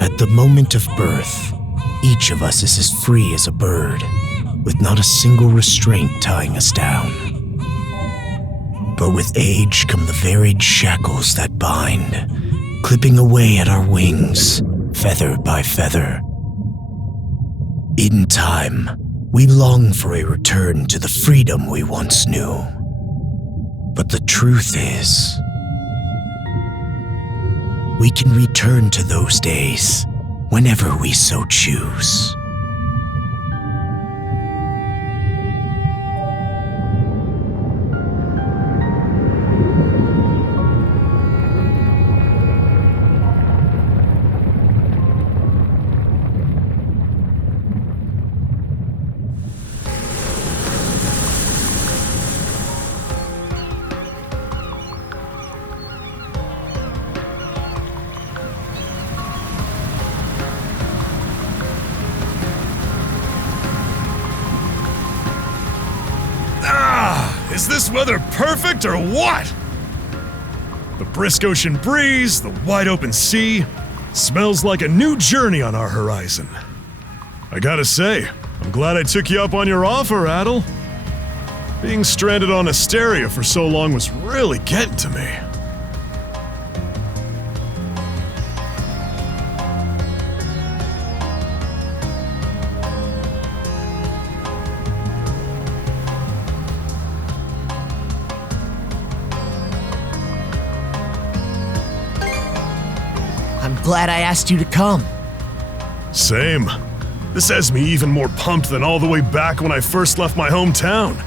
At the moment of birth, each of us is as free as a bird, with not a single restraint tying us down. But with age come the varied shackles that bind, clipping away at our wings, feather by feather. In time, we long for a return to the freedom we once knew. But the truth is, we can return to those days whenever we so choose. Is this weather perfect or what? The brisk ocean breeze, the wide open sea, smells like a new journey on our horizon. I gotta say, I'm glad I took you up on your offer, Adel. Being stranded on Asteria for so long was really getting to me. I'm glad I asked you to come. Same. This has me even more pumped than all the way back when I first left my hometown.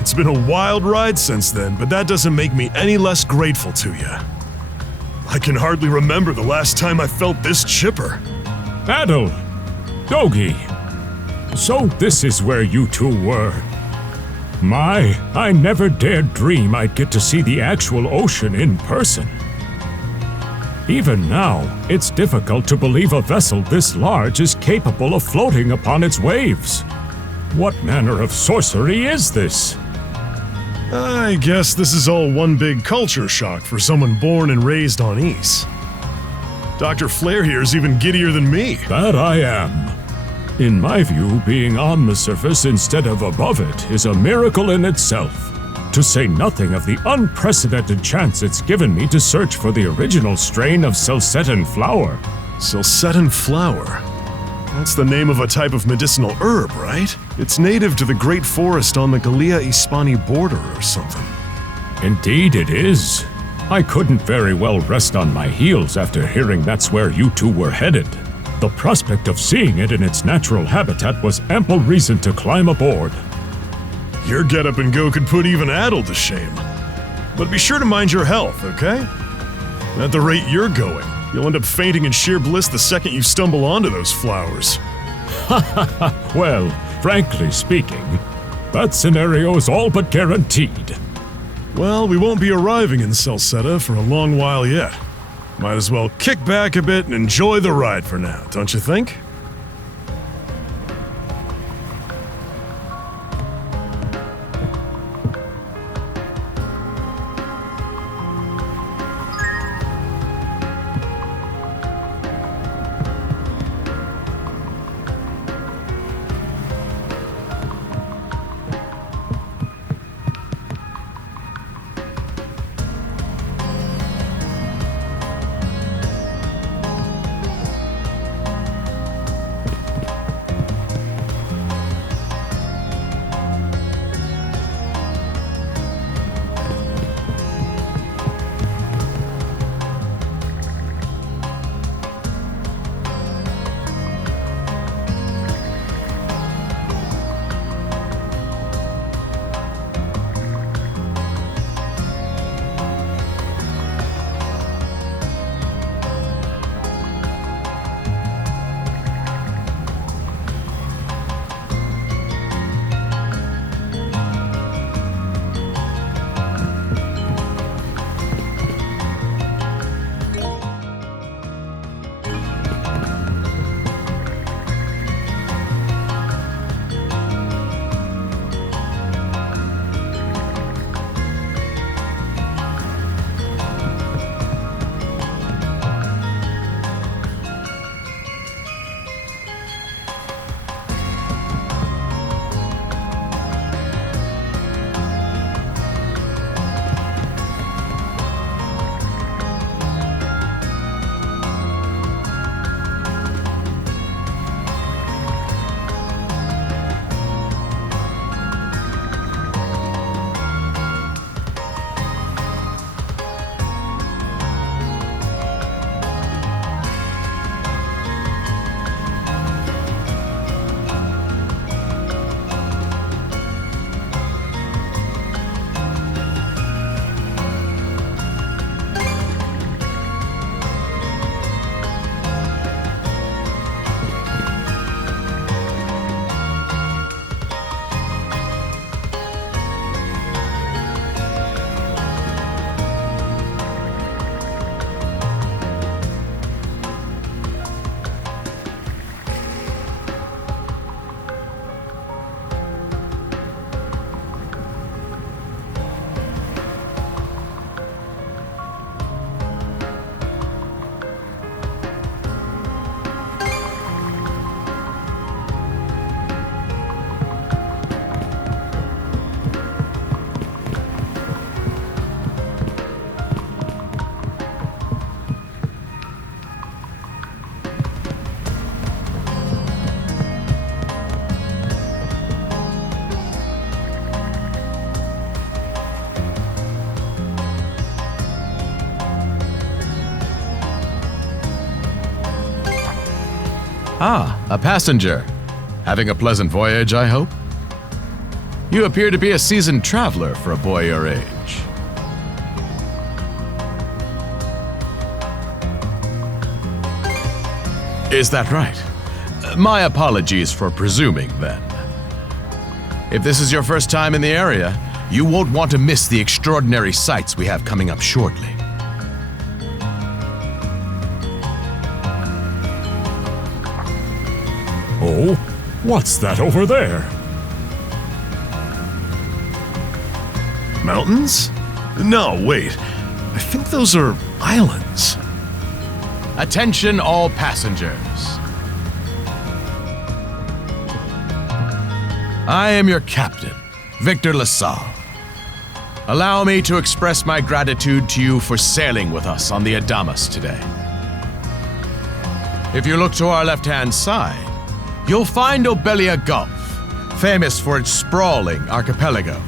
It's been a wild ride since then, but that doesn't make me any less grateful to you. I can hardly remember the last time I felt this chipper. Adel! Dogi! So this is where you two were. My, I never dared dream I'd get to see the actual ocean in person. Even now, it's difficult to believe a vessel this large is capable of floating upon its waves. What manner of sorcery is this? I guess this is all one big culture shock for someone born and raised on Ys. Dr. Flair here is even giddier than me. That I am. In my view, being on the surface instead of above it is a miracle in itself. To say nothing of the unprecedented chance it's given me to search for the original strain of Selcetan flower. Selcetan flower? That's the name of a type of medicinal herb, right? It's native to the Great Forest on the Gallia-Hispani border or something. Indeed it is. I couldn't very well rest on my heels after hearing that's where you two were headed. The prospect of seeing it in its natural habitat was ample reason to climb aboard. Your get-up and go could put even Adel to shame. But be sure to mind your health, okay? At the rate you're going, you'll end up fainting in sheer bliss the second you stumble onto those flowers. Well, frankly speaking, that scenario is all but guaranteed. Well, we won't be arriving in Celceta for a long while yet. Might as well kick back a bit and enjoy the ride for now, don't you think? Ah, a passenger. Having a pleasant voyage, I hope? You appear to be a seasoned traveler for a boy your age. Is that right? My apologies for presuming, then. If this is your first time in the area, you won't want to miss the extraordinary sights we have coming up shortly. Oh, what's that over there? Mountains? No, wait. I think those are islands. Attention all passengers. I am your captain, Victor LaSalle. Allow me to express my gratitude to you for sailing with us on the Adamas today. If you look to our left-hand side, you'll find Obelia Gulf, famous for its sprawling archipelago.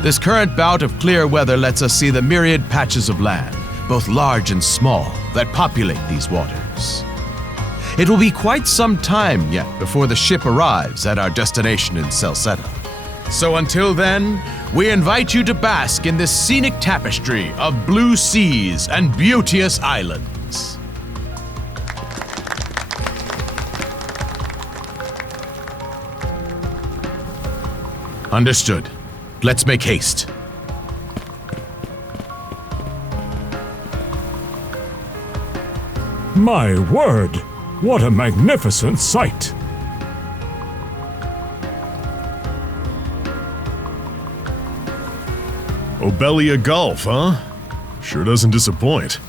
This current bout of clear weather lets us see the myriad patches of land, both large and small, that populate these waters. It will be quite some time yet before the ship arrives at our destination in Salsetta. So until then, we invite you to bask in this scenic tapestry of blue seas and beauteous islands. Understood. Let's make haste. My word, what a magnificent sight! Obelia Gulf, huh? Sure doesn't disappoint.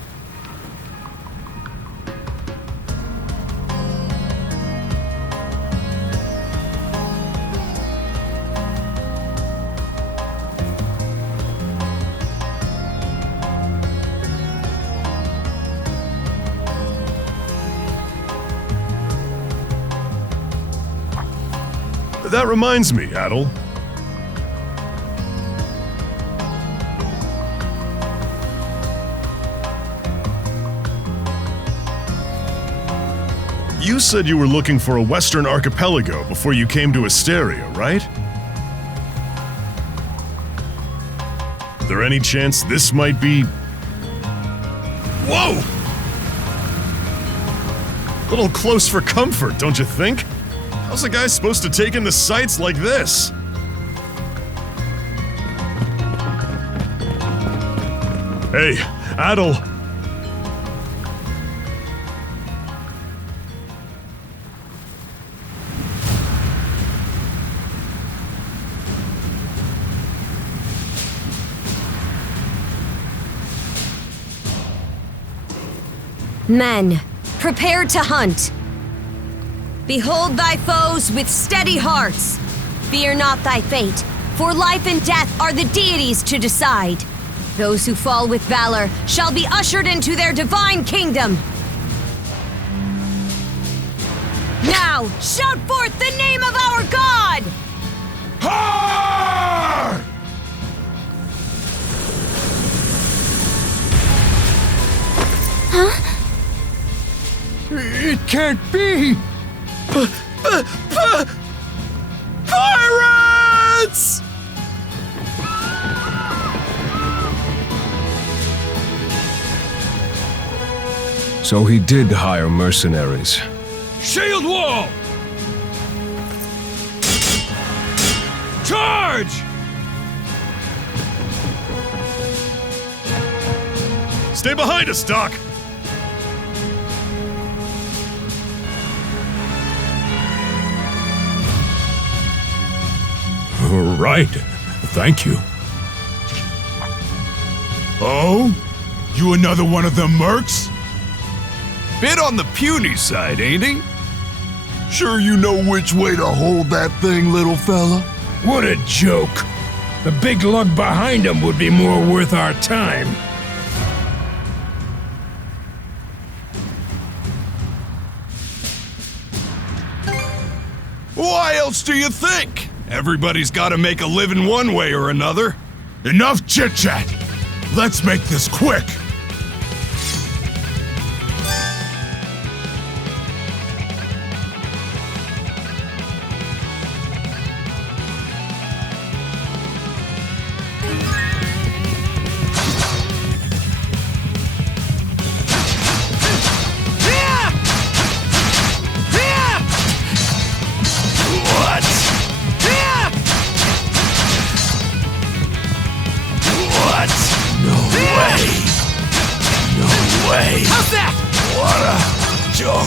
That reminds me, Adel. You said you were looking for a Western archipelago before you came to Asteria, right? Is there any chance this might be... Whoa! A little close for comfort, don't you think? How's a guy supposed to take in the sights like this? Hey, Adel. Men, prepare to hunt. Behold thy foes with steady hearts. Fear not thy fate, for life and death are the deities to decide. Those who fall with valor shall be ushered into their divine kingdom. Now, shout forth the name of our God! Har! It can't be! Pirates! So he did hire mercenaries. Shield wall! Charge! Stay behind us, Doc! Right. Thank you. Oh? You another one of them mercs? Bit on the puny side, ain't he? Sure you know which way to hold that thing, little fella? What a joke. The big lug behind him would be more worth our time. Why else do you think? Everybody's got to make a living one way or another. Enough chit-chat. Let's make this quick. How's that? What a joke.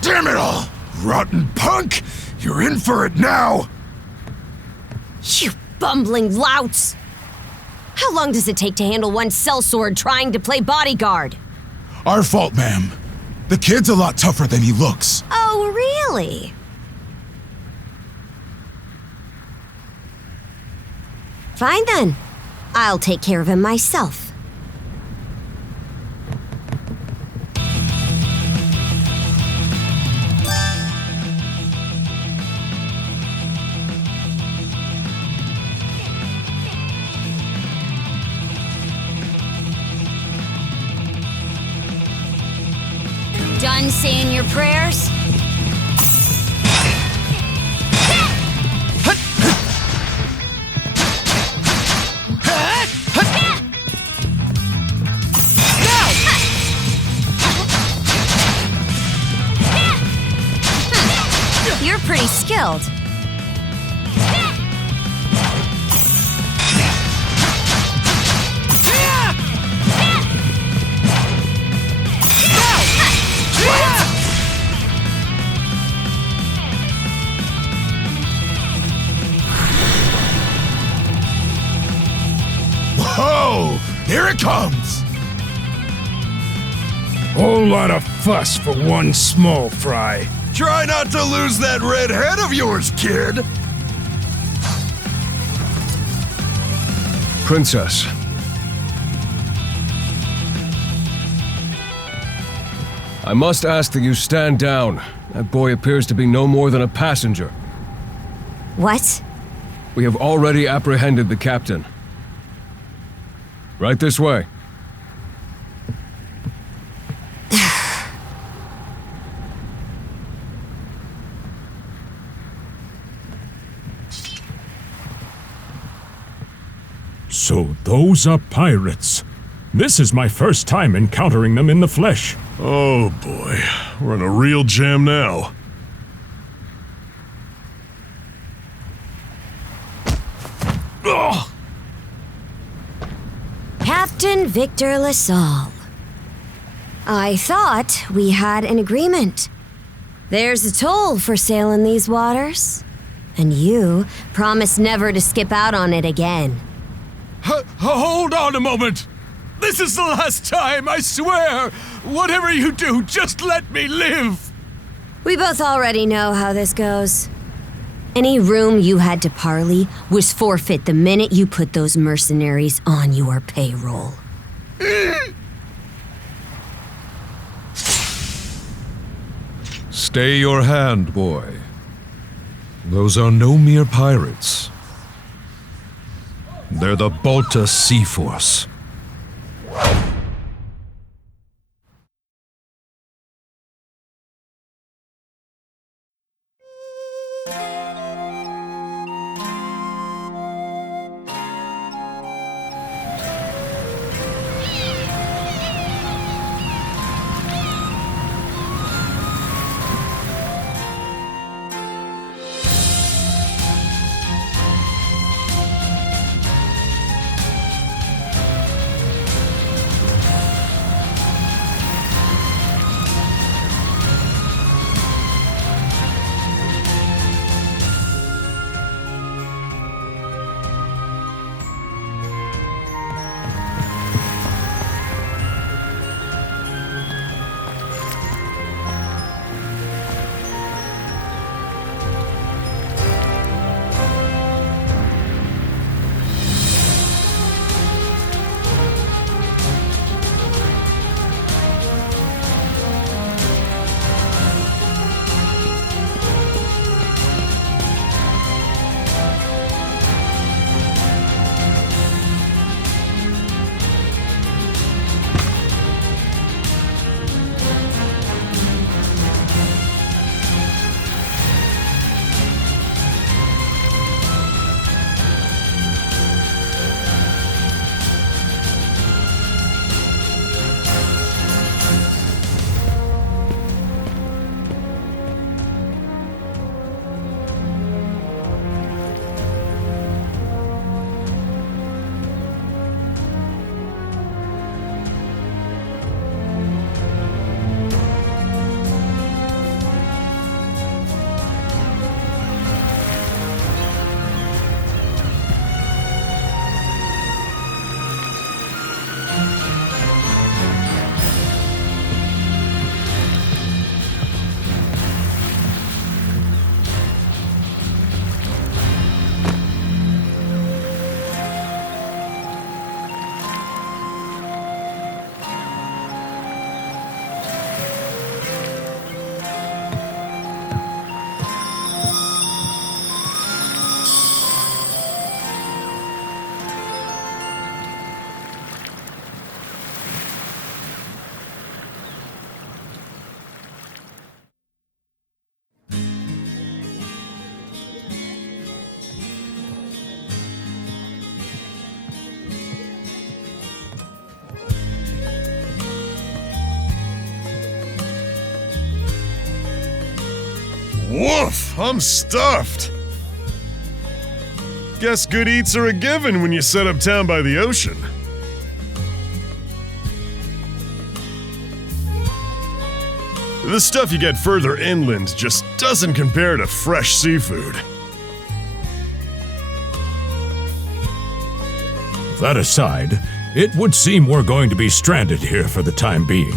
Damn it all! Rotten punk! You're in for it now! You bumbling louts! How long does it take to handle one sellsword trying to play bodyguard? Our fault, ma'am. The kid's a lot tougher than he looks. Oh, really? Fine then. I'll take care of him myself. Done saying your prayers? You're pretty skilled. Whoa! Here it comes! Whole lot of fuss for one small fry. Try not to lose that red head of yours, kid! Princess. I must ask that you stand down. That boy appears to be no more than a passenger. What? We have already apprehended the captain. Right this way. So those are pirates. This is my first time encountering them in the flesh. Oh boy, we're in a real jam now. Ugh. Captain Victor LaSalle. I thought we had an agreement. There's a toll for sailing these waters. And you promised never to skip out on it again. Hold on a moment! This is the last time, I swear! Whatever you do, just let me live! We both already know how this goes. Any room you had to parley was forfeit the minute you put those mercenaries on your payroll. Stay your hand, boy. Those are no mere pirates. They're the Balta Sea Force. Woof, I'm stuffed. Guess good eats are a given when you set up town by the ocean. The stuff you get further inland just doesn't compare to fresh seafood. That aside, it would seem we're going to be stranded here for the time being.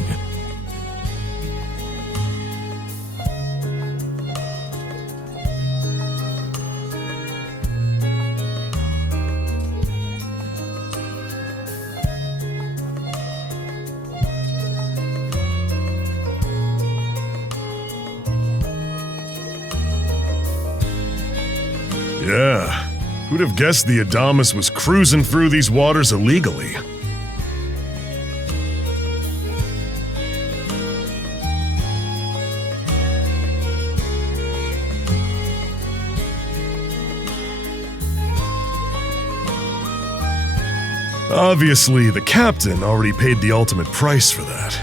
Yeah, who'd have guessed the Adamus was cruising through these waters illegally? Obviously, the captain already paid the ultimate price for that.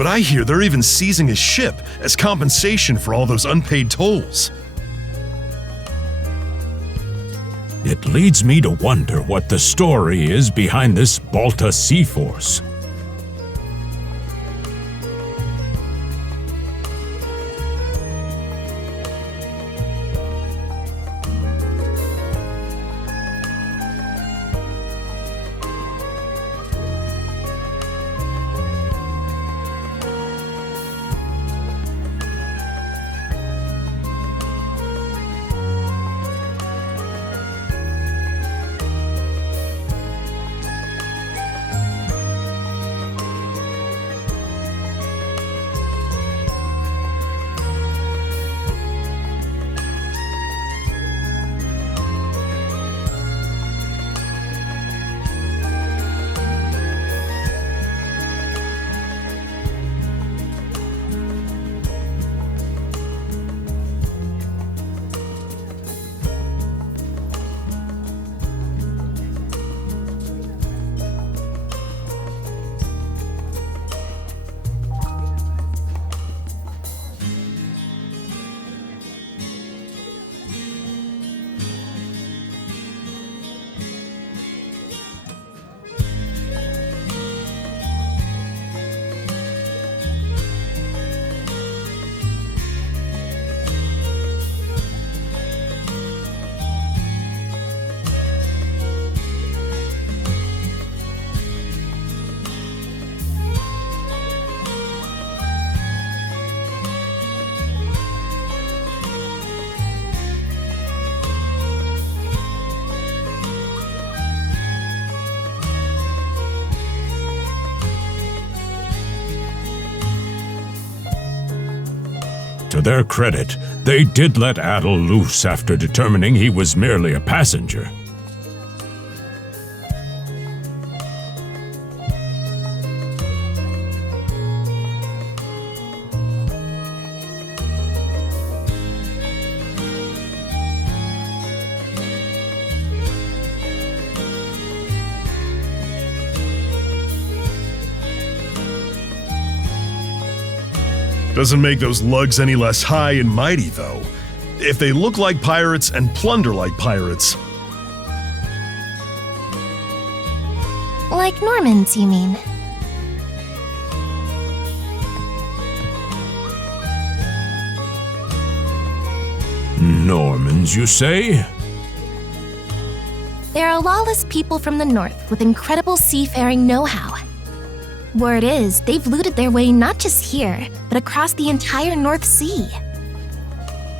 But I hear they're even seizing his ship as compensation for all those unpaid tolls. It leads me to wonder what the story is behind this Balta Sea Force. To their credit, they did let Adel loose after determining he was merely a passenger. Doesn't make those lugs any less high and mighty, though. If they look like pirates and plunder like pirates. Like Normans, you mean? Normans, you say? They're a lawless people from the north with incredible seafaring know-how. Word is, they've looted their way not just here, but across the entire North Sea.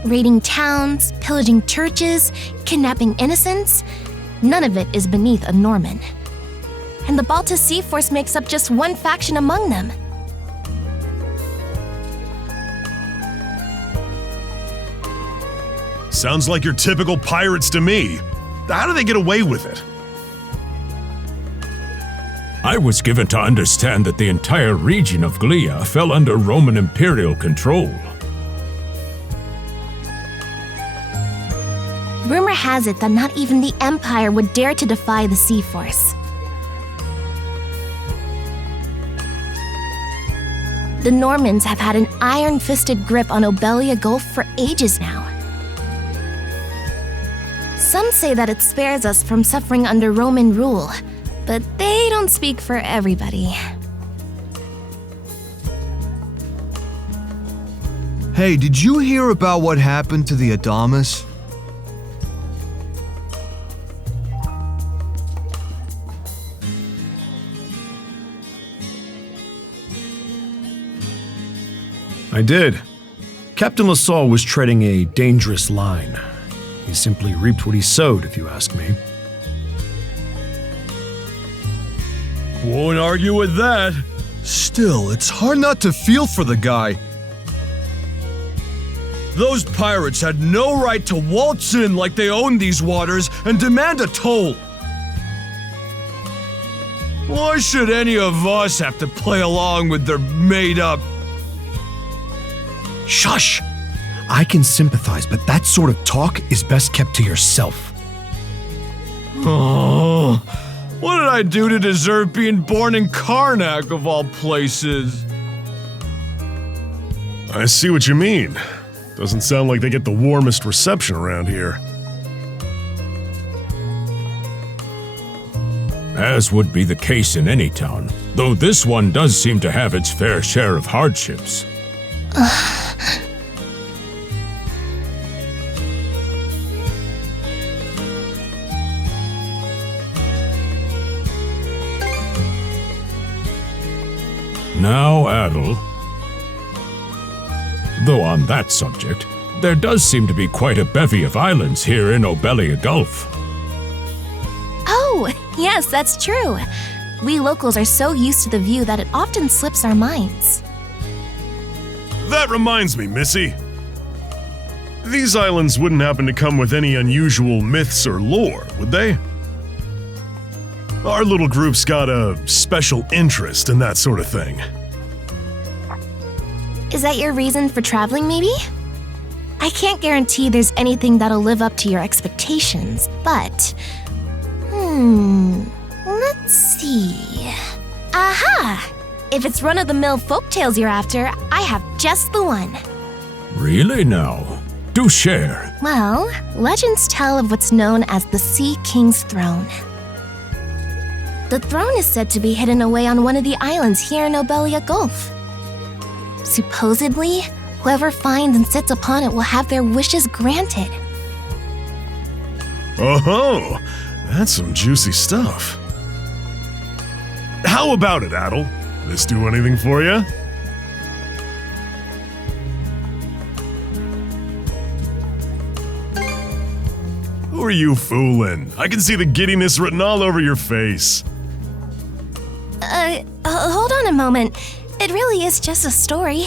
Raiding towns, pillaging churches, kidnapping innocents, none of it is beneath a Norman. And the Balta Sea Force makes up just one faction among them. Sounds like your typical pirates to me. How do they get away with it? I was given to understand that the entire region of Glia fell under Roman imperial control. Rumor has it that not even the Empire would dare to defy the Sea Force. The Normans have had an iron-fisted grip on Obelia Gulf for ages now. Some say that it spares us from suffering under Roman rule, but they don't speak for everybody. Hey, did you hear about what happened to the Adamas? I did. Captain LaSalle was treading a dangerous line. He simply reaped what he sowed, if you ask me. Won't argue with that. Still, it's hard not to feel for the guy. Those pirates had no right to waltz in like they owned these waters and demand a toll. Why should any of us have to play along with their made-up... Shush! I can sympathize, but that sort of talk is best kept to yourself. Oh, what did I do to deserve being born in Karnak, of all places? I see what you mean. Doesn't sound like they get the warmest reception around here. As would be the case in any town, though this one does seem to have its fair share of hardships. Now, Adel. Though on that subject, there does seem to be quite a bevy of islands here in Obelia Gulf. Oh, yes, that's true. We locals are so used to the view that it often slips our minds. That reminds me, Missy. These islands wouldn't happen to come with any unusual myths or lore, would they? Our little group's got a special interest in that sort of thing. Is that your reason for traveling, maybe? I can't guarantee there's anything that'll live up to your expectations, but... let's see... Aha! If it's run-of-the-mill folktales you're after, I have just the one. Really now? Do share. Well, legends tell of what's known as the Sea King's Throne. The throne is said to be hidden away on one of the islands here in Obelia Gulf. Supposedly, whoever finds and sits upon it will have their wishes granted. Oh, that's some juicy stuff. How about it, Adel? This do anything for you? Who are you fooling? I can see the giddiness written all over your face. Hold on a moment. It really is just a story.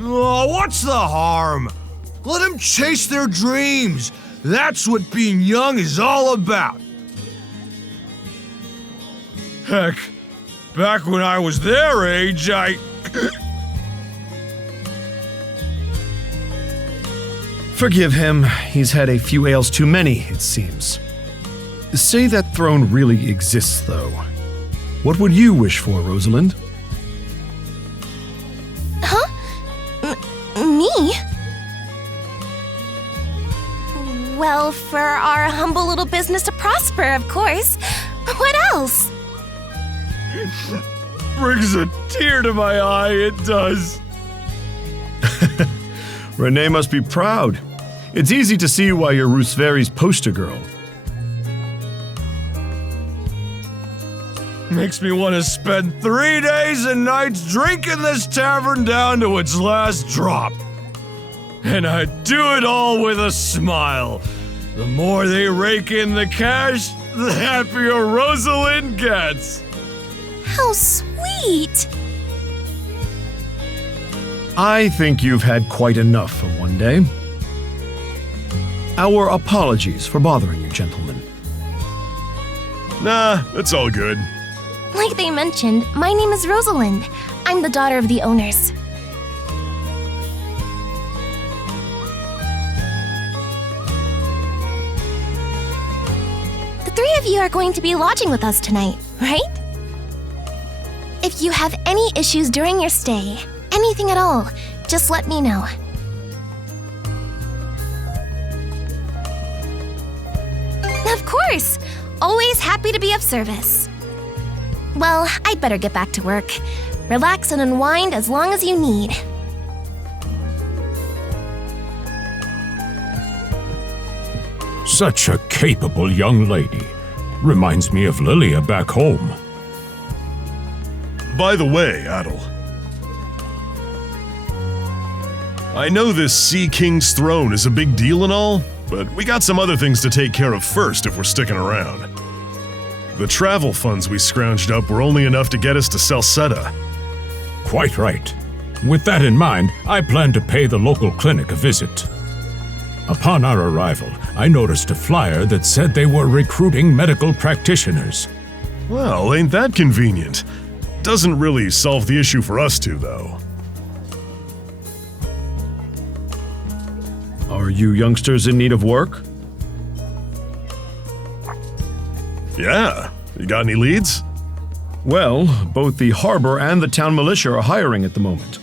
Oh, what's the harm? Let them chase their dreams. That's what being young is all about. Heck, back when I was their age, Forgive him. He's had a few ales too many, it seems. Say that throne really exists, though. What would you wish for, Rosalind? Huh? Me? Well, for our humble little business to prosper, of course. What else? brings a tear to my eye, it does. Renee must be proud. It's easy to see why you're Rooseveri's poster girl. Makes me want to spend 3 days and nights drinking this tavern down to its last drop. And I do it all with a smile. The more they rake in the cash, the happier Rosalind gets. How sweet! I think you've had quite enough for one day. Our apologies for bothering you, gentlemen. Nah, it's all good. Like they mentioned, my name is Rosalind. I'm the daughter of the owners. of you are going to be lodging with us tonight, right? If you have any issues during your stay, anything at all, just let me know. Of course! Always happy to be of service. Well, I'd better get back to work. Relax and unwind as long as you need. Such a capable young lady. Reminds me of Lilia back home. By the way, Adel, I know this Sea King's throne is a big deal and all, but we got some other things to take care of first if we're sticking around. The travel funds we scrounged up were only enough to get us to Salsetta. Quite right. With that in mind, I plan to pay the local clinic a visit. Upon our arrival, I noticed a flyer that said they were recruiting medical practitioners. Well, ain't that convenient? Doesn't really solve the issue for us two, though. Are you youngsters in need of work? Yeah. You got any leads? Well, both the harbor and the town militia are hiring at the moment.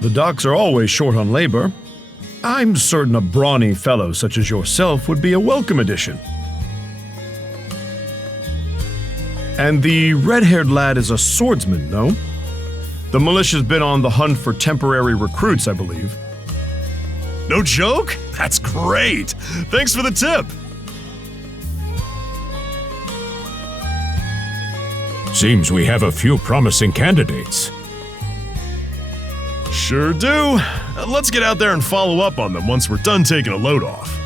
The docks are always short on labor. I'm certain a brawny fellow such as yourself would be a welcome addition. And the red-haired lad is a swordsman, no? The militia's been on the hunt for temporary recruits, I believe. No joke? That's great! Thanks for the tip! Seems we have a few promising candidates. Sure do. Let's get out there and follow up on them once we're done taking a load off.